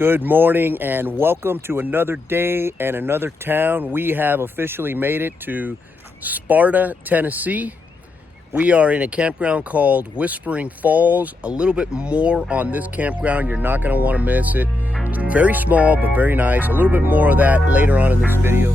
Good morning and welcome to another day and another town. We have officially made it to Sparta, Tennessee. We are in a campground called Whispering Falls. A little bit more on this campground. You're not going to want to miss it. It's very small, but very nice. A little bit more of that later on in this video.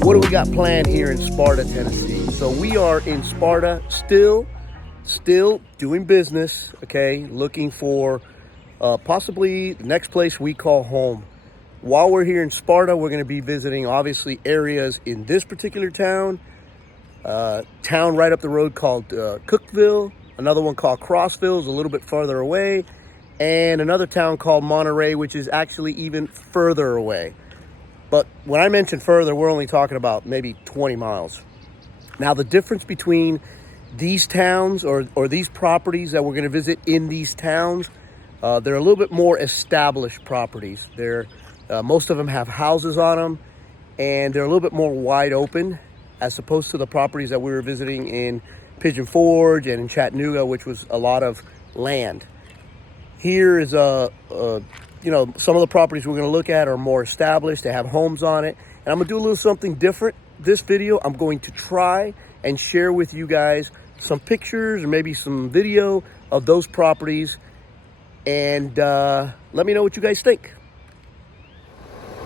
What do we got planned here in Sparta, Tennessee? So we are in Sparta, still doing business, okay? Looking for possibly the next place we call home. While we're here in Sparta, we're going to be visiting, obviously, areas in this particular town. Town right up the road called Cookeville. Another one called Crossville is a little bit farther away. And another town called Monterrey, which is actually even further away. But when I mention further, we're only talking about maybe 20 miles. Now, the difference between these towns or these properties that we're going to visit in these towns, they're a little bit more established properties. Most of them have houses on them, and they're a little bit more wide open as opposed to the properties that we were visiting in Pigeon Forge and in Chattanooga, which was a lot of land. Here is some of the properties we're going to look at are more established. They have homes on it. And I'm going to do a little something different. This video, I'm going to try and share with you guys some pictures or maybe some video of those properties. And let me know what you guys think.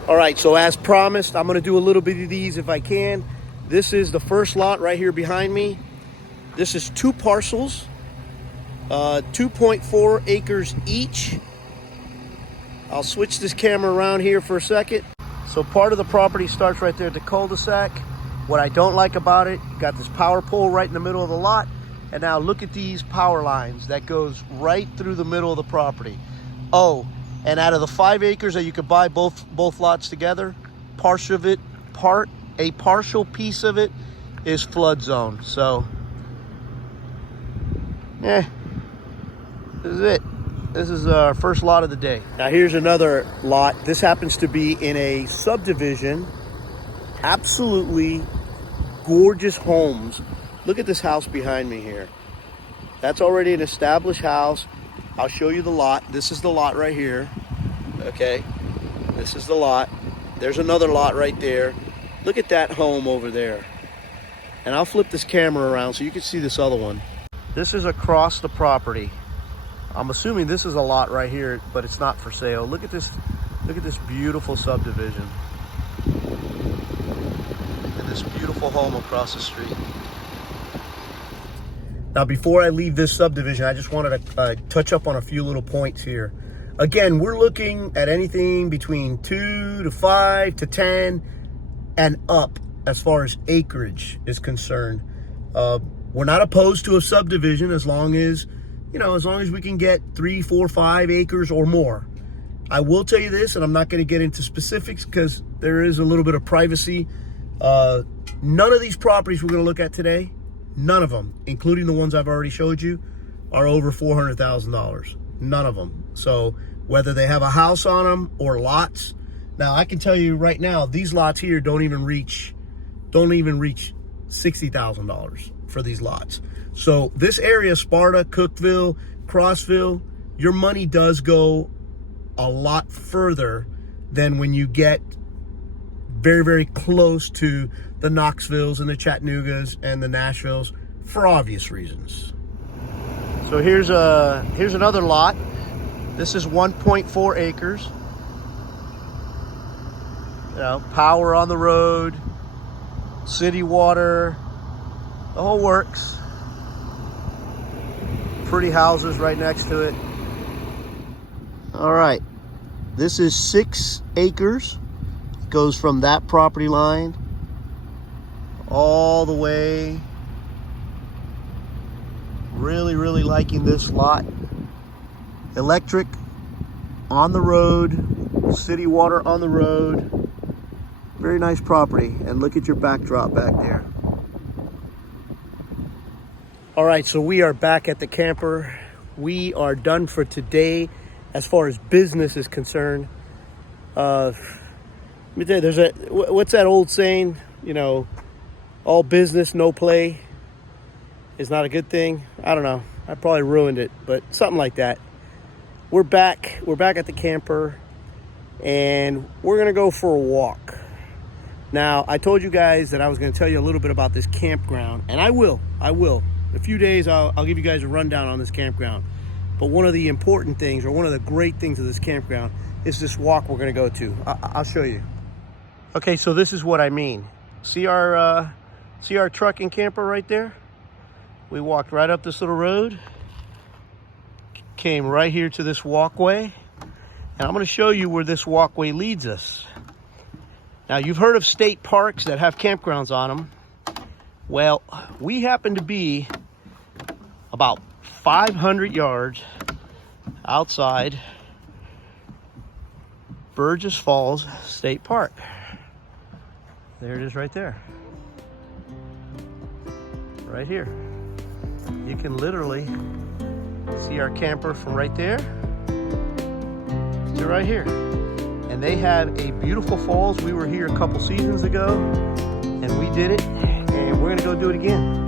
All right, so as promised, I'm going to do a little bit of these if I can. This is the first lot right here behind me. This is 2 parcels, 2.4 acres each. I'll switch this camera around here for a second. So part of the property starts right there at the cul-de-sac. What I don't like about it, you got this power pole right in the middle of the lot. And now look at these power lines that goes right through the middle of the property. Oh, and out of the 5 acres that you could buy both lots together, a partial piece of it is flood zone. So, this is it. This is our first lot of the day. Now here's another lot. This happens to be in a subdivision. Absolutely gorgeous homes. Look at this house behind me here. That's already an established house. I'll show you the lot. This is the lot right here. Okay, this is the lot. There's another lot right there. Look at that home over there. And I'll flip this camera around so you can see this other one. This is across the property. I'm assuming this is a lot right here, but it's not for sale. Look at this beautiful subdivision. And this beautiful home across the street. Now, before I leave this subdivision, I just wanted to touch up on a few little points here. Again, we're looking at anything between 2 to 5 to 10 and up as far as acreage is concerned. We're not opposed to a subdivision as long as we can get 3, 4, 5 acres or more. I will tell you this, and I'm not going to get into specifics because there is a little bit of privacy. None of these properties we're going to look at today, none of them, including the ones I've already showed you, are over $400,000. None of them. So whether they have a house on them or lots. Now, I can tell you right now, these lots here don't even reach $60,000 for these lots. So this area, Sparta, Cookeville, Crossville, your money does go a lot further than when you get very, very close to the Knoxvilles and the Chattanoogas and the Nashvilles for obvious reasons. So here's another lot. This is 1.4 acres. Power on the road, city water, the whole works. Pretty houses right next to it. All right, this is 6 acres. It goes from that property line all the way. Really, really liking this lot. Electric on the road, city water on the road. Very nice property. And look at your backdrop back there. All right, so we are back at the camper. We are done for today as far as business is concerned. Let me tell you, what's that old saying? You know, all business, no play is not a good thing. I don't know. I probably ruined it, but something like that. We're back. We're back at the camper, and we're going to go for a walk. Now, I told you guys that I was going to tell you a little bit about this campground, and I will. In a few days, I'll give you guys a rundown on this campground. But one of the important things, or one of the great things of this campground, is this walk we're going to go to. I'll show you. Okay, so this is what I mean. See our truck and camper right there? We walked right up this little road, came right here to this walkway, and I'm going to show you where this walkway leads us. Now, you've heard of state parks that have campgrounds on them. Well, we happen to be about 500 yards outside Burgess Falls State Park. There it is right there. Right here. You can literally see our camper from right there to right here. And they have a beautiful falls. We were here a couple seasons ago and we did it, and we're gonna go do it again.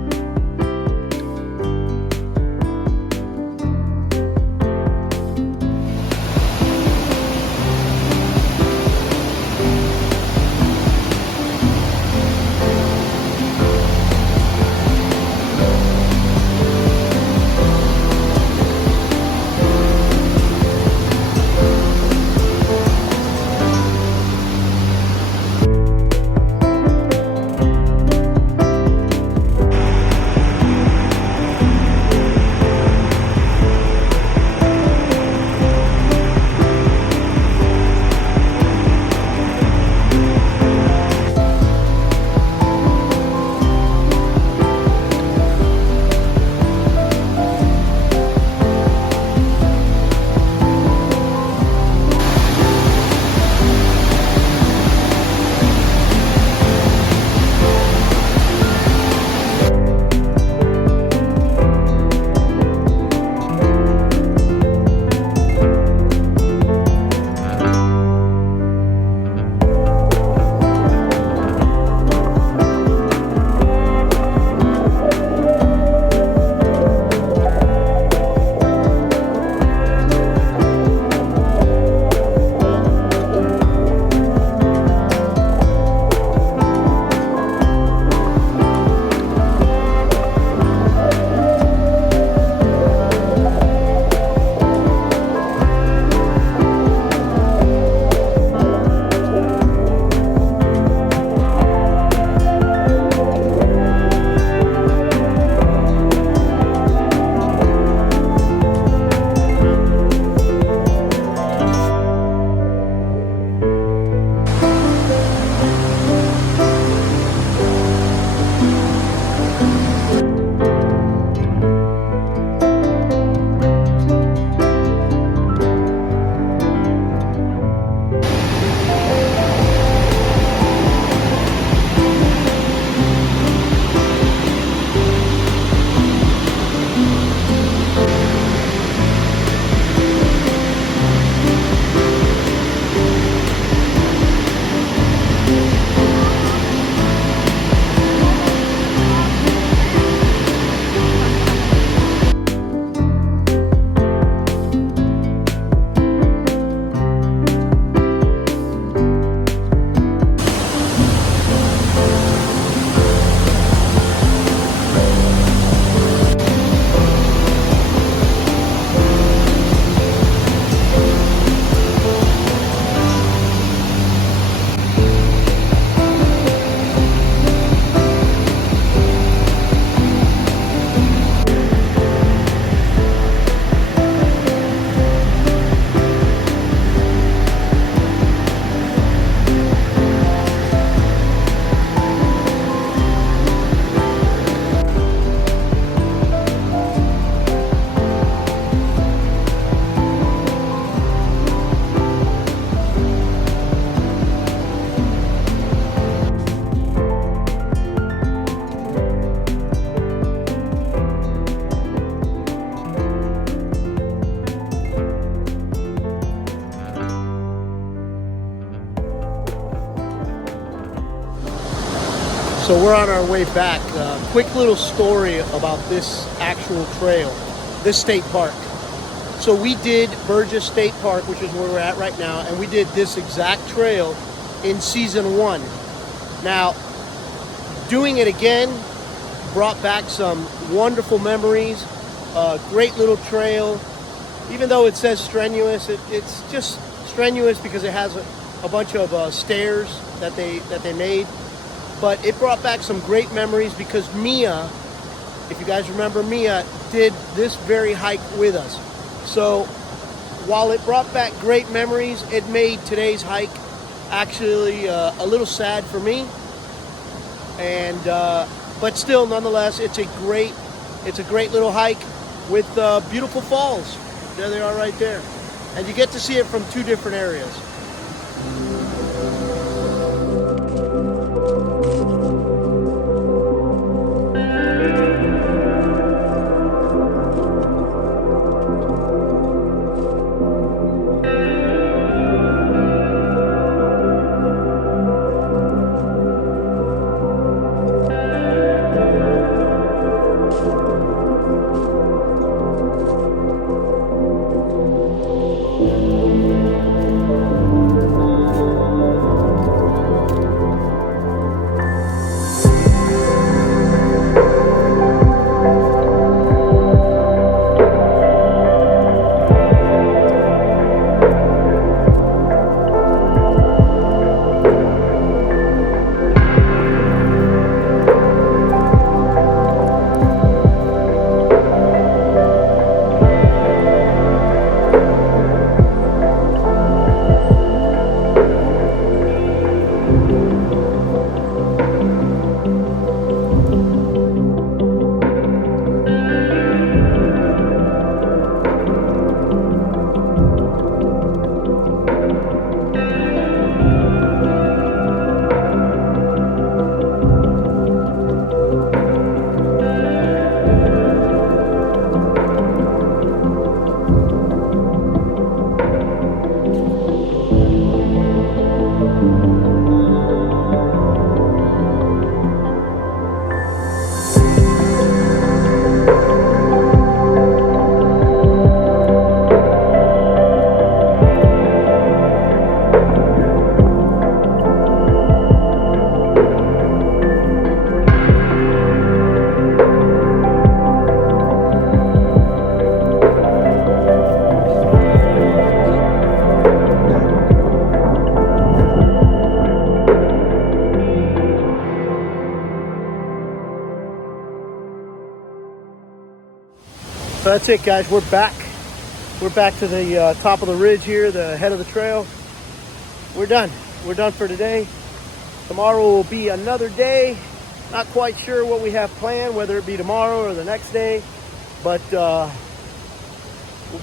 So we're on our way back. Quick little story about this actual trail, this state park. So we did Burgess State Park, which is where we're at right now, and we did this exact trail in season 1. Now, doing it again brought back some wonderful memories. Great little trail. Even though it says strenuous, it's just strenuous because it has a bunch of stairs that they made. But it brought back some great memories because Mia, if you guys remember, Mia did this very hike with us. So while it brought back great memories, it made today's hike actually a little sad for me. And but still, nonetheless, it's a great little hike with beautiful falls. There they are right there, and you get to see it from 2 different areas. So that's it, guys. We're back. We're back to the top of the ridge here, the head of the trail. We're done. We're done for today. Tomorrow will be another day. Not quite sure what we have planned, whether it be tomorrow or the next day, but we'll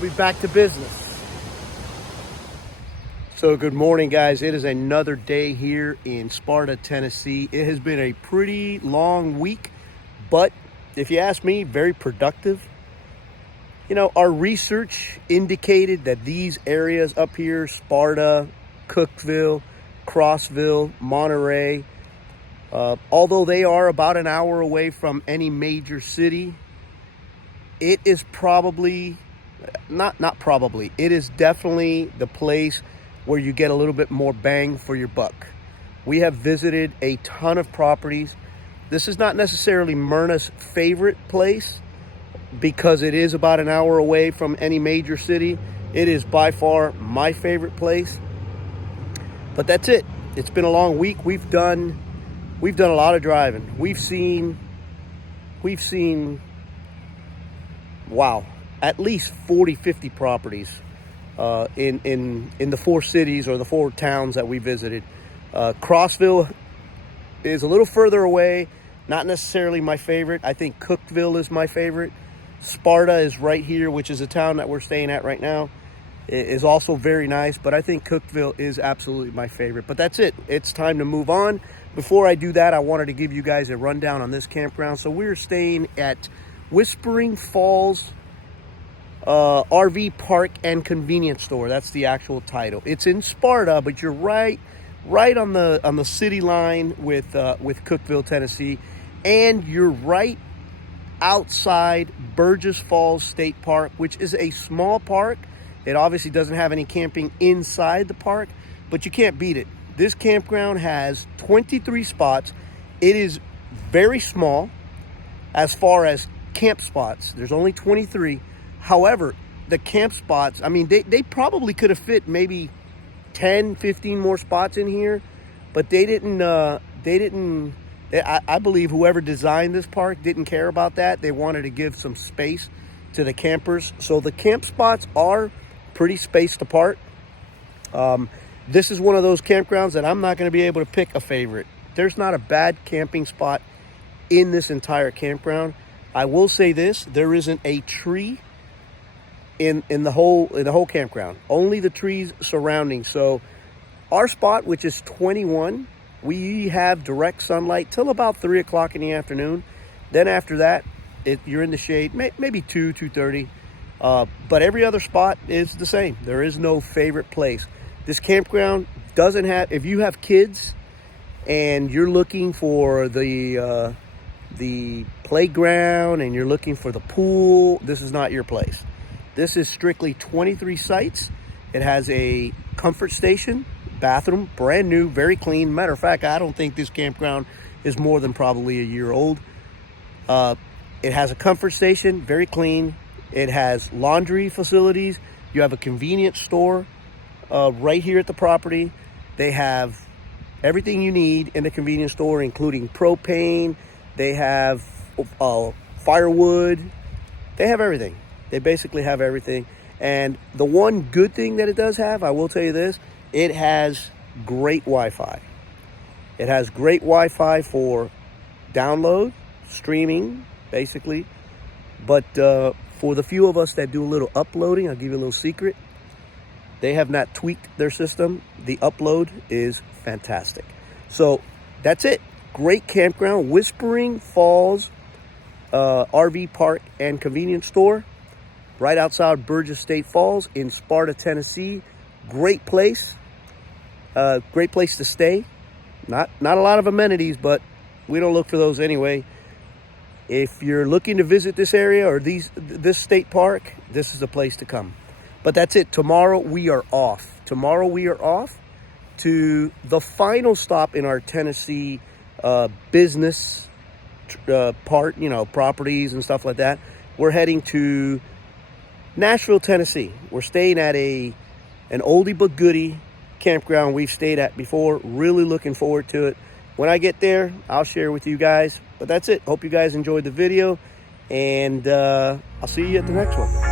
be back to business. So good morning, guys. It is another day here in Sparta, Tennessee. It has been a pretty long week, but if you ask me, very productive. You know, our research indicated that these areas up here, Sparta, Cookeville, Crossville, Monterrey, although they are about an hour away from any major city, it is probably, not probably, it is definitely the place where you get a little bit more bang for your buck. We have visited a ton of properties. This is not necessarily Myrna's favorite place, because it is about an hour away from any major city. It is by far my favorite place. But that's it. It's been a long week. We've done a lot of driving. We've seen wow, at least 40, 50 properties in the 4 cities or the 4 towns that we visited. Crossville is a little further away, not necessarily my favorite. I think Cookeville is my favorite. Sparta is right here, which is a town that we're staying at right now. It is also very nice, but I think Cookeville is absolutely my favorite. But that's it. It's time to move on. Before I do that, I wanted to give you guys a rundown on this campground. So we're staying at Whispering Falls RV Park and Convenience Store. That's the actual title. It's in Sparta, but you're right right on the city line with Cookeville, Tennessee, and you're right outside Burgess Falls State Park, which is a small park. It obviously doesn't have any camping inside the park, but you can't beat it. This campground has 23 spots. It is very small as far as camp spots. There's only 23. However, the camp spots, I mean, they probably could have fit maybe 10, 15 more spots in here, but they didn't, I believe whoever designed this park didn't care about that. They wanted to give some space to the campers. So the camp spots are pretty spaced apart. This is one of those campgrounds that I'm not going to be able to pick a favorite. There's not a bad camping spot in this entire campground. I will say this, there isn't a tree in the whole campground. Only the trees surrounding. So our spot, which is 21, we have direct sunlight till about 3 o'clock in the afternoon. Then after that, you're in the shade, maybe 2:30. But every other spot is the same. There is no favorite place. This campground doesn't have, if you have kids and you're looking for the playground and you're looking for the pool, this is not your place. This is strictly 23 sites. It has a comfort station, bathroom, brand new, very clean. Matter of fact, I don't think this campground is more than probably a year old. It has a comfort station, very clean. It has laundry facilities. You have a convenience store right here at the property. They have everything you need in the convenience store, including propane. They have firewood. They have everything. They basically have everything. And the one good thing that it does have, I will tell you this, it has great Wi-Fi. It has great Wi-Fi for download, streaming, basically. But for the few of us that do a little uploading, I'll give you a little secret. They have not tweaked their system. The upload is fantastic. So that's it. Great campground, Whispering Falls RV Park and Convenience Store, right outside Burgess State Falls in Sparta, Tennessee. Great place. Great place to stay. Not a lot of amenities, but we don't look for those anyway. If you're looking to visit this area or this state park, this is the place to come. But that's it. Tomorrow we are off. Tomorrow we are off to the final stop in our Tennessee business part, properties and stuff like that. We're heading to Nashville, Tennessee. We're staying at an oldie but goodie campground we've stayed at before. Really looking forward to it. When I get there, I'll share with you guys. But that's it. Hope you guys enjoyed the video, and I'll see you at the next one.